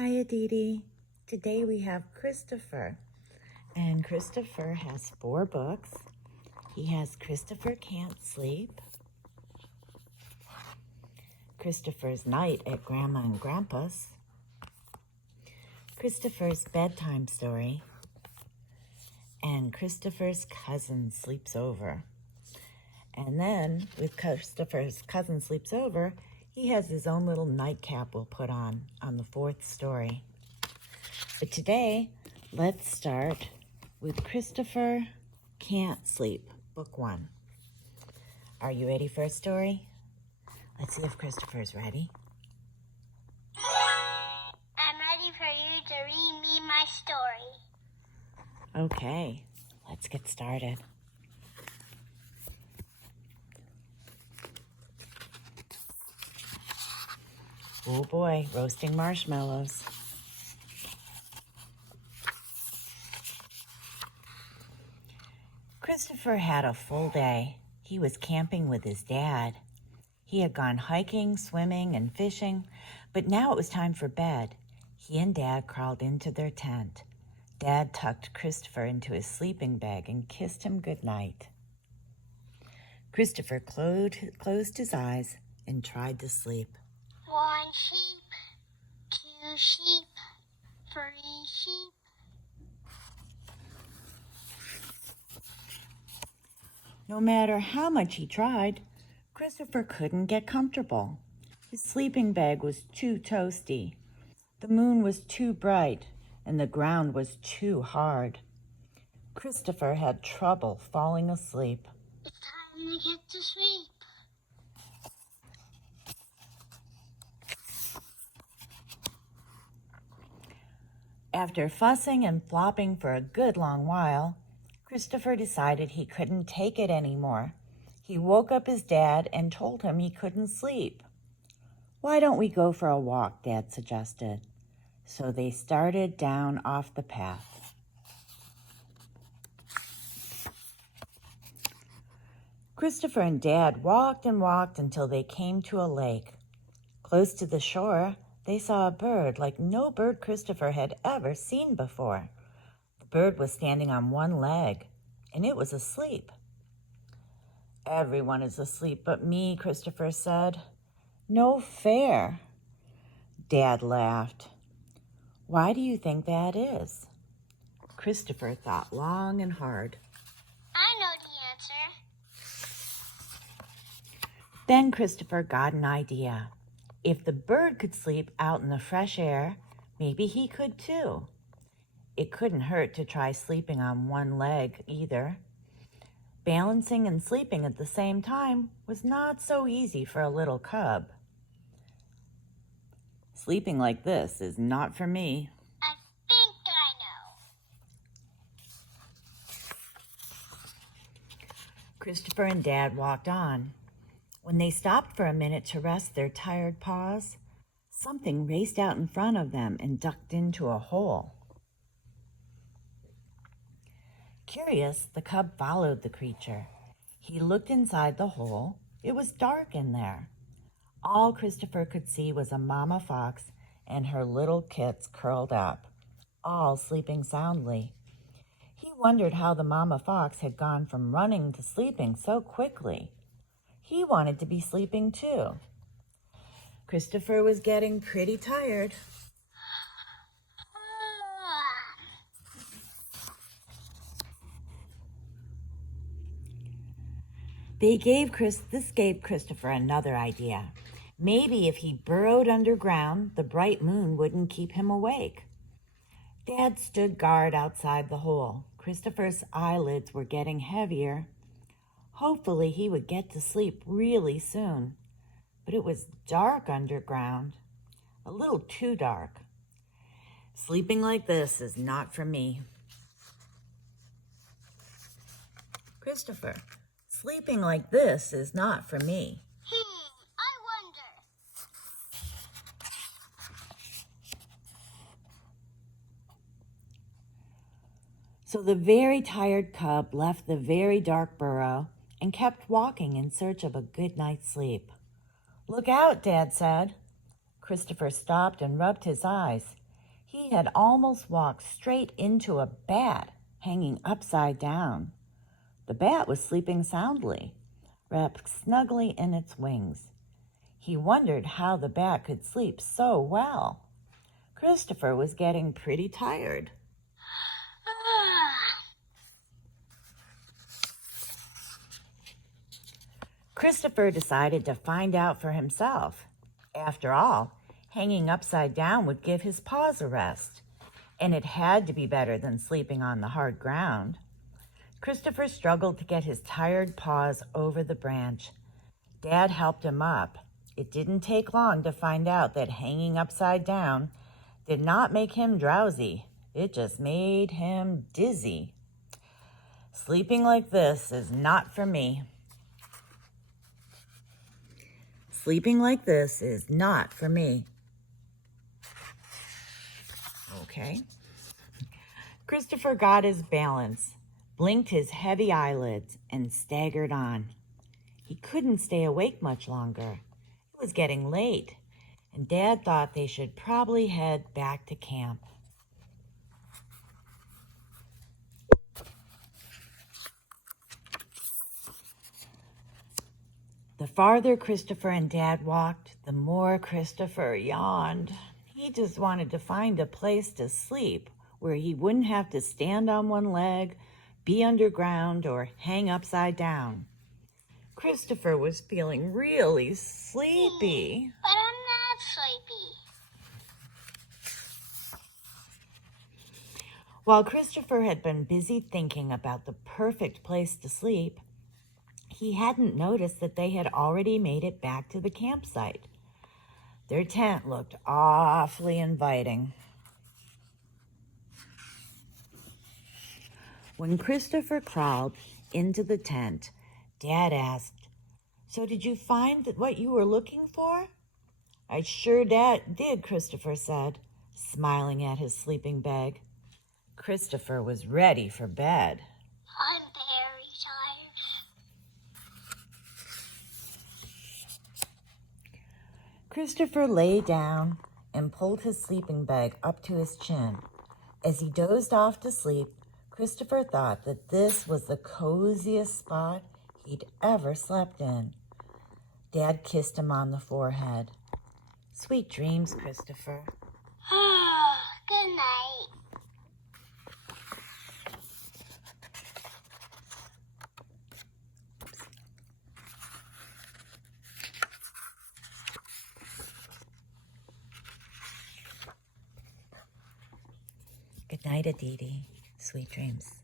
Hi, Aditi. Today we have Christopher. And Christopher has 4 books. He has Christopher Can't Sleep, Christopher's Night at Grandma and Grandpa's, Christopher's Bedtime Story, and Christopher's Cousin Sleeps Over. And then, with Christopher's Cousin Sleeps Over, he has his own little nightcap we'll put on the 4th story. But today, let's start with Christopher Can't Sleep, Book 1. Are you ready for a story? Let's see if Christopher's ready. I'm ready for you to read me my story. Okay, let's get started. Oh boy, roasting marshmallows. Christopher had a full day. He was camping with his dad. He had gone hiking, swimming, and fishing, but now it was time for bed. He and Dad crawled into their tent. Dad tucked Christopher into his sleeping bag and kissed him goodnight. Christopher closed his eyes and tried to sleep. 1 sheep, 2 sheep, 3 sheep. No matter how much he tried, Christopher couldn't get comfortable. His sleeping bag was too toasty. The moon was too bright, and the ground was too hard. Christopher had trouble falling asleep. It's time to get to sleep. After fussing and flopping for a good long while, Christopher decided he couldn't take it anymore. He woke up his dad and told him he couldn't sleep. "Why don't we go for a walk?" Dad suggested. So they started down off the path. Christopher and Dad walked and walked until they came to a lake. Close to the shore, they saw a bird like no bird Christopher had ever seen before. The bird was standing on one leg, and it was asleep. "Everyone is asleep but me," Christopher said. "No fair." Dad laughed. "Why do you think that is?" Christopher thought long and hard. I know the answer. Then Christopher got an idea. If the bird could sleep out in the fresh air, maybe he could too. It couldn't hurt to try sleeping on one leg either. Balancing and sleeping at the same time was not so easy for a little cub. "Sleeping like this is not for me." I think I know. Christopher and Dad walked on. When they stopped for a minute to rest their tired paws, something raced out in front of them and ducked into a hole. Curious, the cub followed the creature. He looked inside the hole. It was dark in there. All Christopher could see was a mama fox and her little kits curled up, all sleeping soundly. He wondered how the mama fox had gone from running to sleeping so quickly. He wanted to be sleeping too. Christopher was getting pretty tired. This gave Christopher another idea. Maybe if he burrowed underground, the bright moon wouldn't keep him awake. Dad stood guard outside the hole. Christopher's eyelids were getting heavier. Hopefully he would get to sleep really soon. But it was dark underground, a little too dark. "Sleeping like this is not for me." "Christopher, sleeping like this is not for me." I wonder. So the very tired cub left the very dark burrow and kept walking in search of a good night's sleep. "Look out," Dad said. Christopher stopped and rubbed his eyes. He had almost walked straight into a bat hanging upside down. The bat was sleeping soundly, wrapped snugly in its wings. He wondered how the bat could sleep so well. Christopher was getting pretty tired. Christopher decided to find out for himself. After all, hanging upside down would give his paws a rest, and it had to be better than sleeping on the hard ground. Christopher struggled to get his tired paws over the branch. Dad helped him up. It didn't take long to find out that hanging upside down did not make him drowsy. It just made him dizzy. Sleeping like this is not for me. Sleeping like this is not for me. Okay. Christopher got his balance, blinked his heavy eyelids, and staggered on. He couldn't stay awake much longer. It was getting late, and Dad thought they should probably head back to camp. The farther Christopher and Dad walked, the more Christopher yawned. He just wanted to find a place to sleep where he wouldn't have to stand on one leg, be underground, or hang upside down. Christopher was feeling really sleepy. But I'm not sleepy. While Christopher had been busy thinking about the perfect place to sleep, he hadn't noticed that they had already made it back to the campsite. Their tent looked awfully inviting. When Christopher crawled into the tent, Dad asked, "So did you find what you were looking for?" "I sure did," Christopher said, smiling at his sleeping bag. Christopher was ready for bed. I'm very tired. Christopher lay down and pulled his sleeping bag up to his chin. As he dozed off to sleep, Christopher thought that this was the coziest spot he'd ever slept in. Dad kissed him on the forehead. "Sweet dreams, Christopher." Good night. Good night, Aditi. Sweet dreams.